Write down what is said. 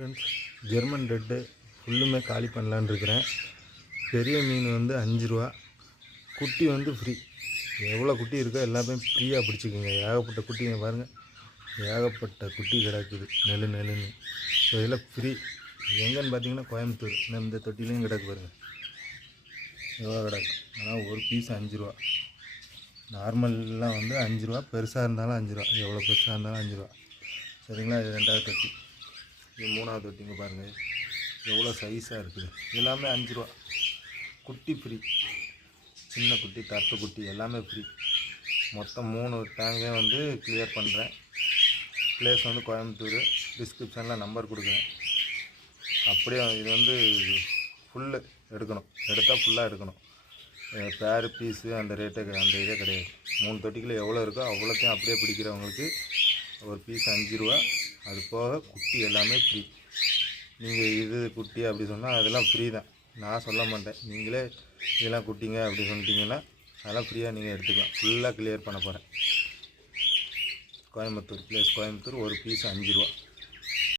Friends, German red ஃபுல்லுமே காலி பண்ணலான்னு இருக்கிறேன். பெரிய மீன் வந்து 5 ரூபா, குட்டி வந்து ஃப்ரீ. எவ்வளோ குட்டி இருக்கோ எல்லாமே ஃப்ரீயாக பிடிச்சிக்கோங்க. ஏகப்பட்ட குட்டிங்க பாருங்கள், ஏகப்பட்ட குட்டி கிடக்குது நெல்லுன்னு. ஸோ இதெல்லாம் ஃப்ரீ. எங்கன்னு பார்த்தீங்கன்னா கோயம்புத்தூர். இந்த தொட்டிலையும் கிடக்கு பாருங்கள், எவ்வளோ கிடக்கு. ஆனால் ஒரு பீஸ் 5 ரூபா. நார்மல்லாம் வந்து 5 ரூபா, பெருசாக இருந்தாலும் 5 ரூபா. எவ்வளோ பெருசாக இருந்தாலும் 5 ரூபா. சரிங்களா? இது 2வது தொட்டி. இது 3வது தொட்டிங்க பாருங்கள், எவ்வளோ சைஸாக இருக்குது. எல்லாமே 5 ரூபா. குட்டி ஃப்ரீ, சின்ன குட்டி, தட்டு குட்டி எல்லாமே ஃப்ரீ. மொத்தம் 3 டேங்கே வந்து கிளியர் பண்ணுறேன். ப்ளேஸ் வந்து கோயம்புத்தூர். டிஸ்கிரிப்ஷனில் நம்பர் கொடுக்குறேன். அப்படியே இது வந்து ஃபுல்லு எடுக்கணும், எடுத்தால் ஃபுல்லாக எடுக்கணும். பேரு பீஸு அந்த ரேட்டு அந்த இதே கிடையாது. 3 தொட்டிக்குள்ளே எவ்வளோ இருக்கோ அவ்வளோத்தையும் அப்படியே பிடிக்கிறவங்களுக்கு ஒரு பீஸ் 5 ரூபா. அது போக குட்டி எல்லாமே ஃப்ரீ. நீங்கள் இது குட்டி அப்படி சொன்னால் அதெல்லாம் ஃப்ரீ தான், நான் சொல்ல மாட்டேன். நீங்களே இதெல்லாம் குட்டிங்க அப்படி சொல்லிட்டீங்கன்னா அதெல்லாம் ஃப்ரீயாக நீங்கள் எடுத்துக்கலாம். ஃபுல்லாக கிளியர் பண்ண போகிறேன். கோயம்புத்தூர் ப்ளேஸ், கோயம்புத்தூர். ஒரு பீஸ் 5 ரூபா.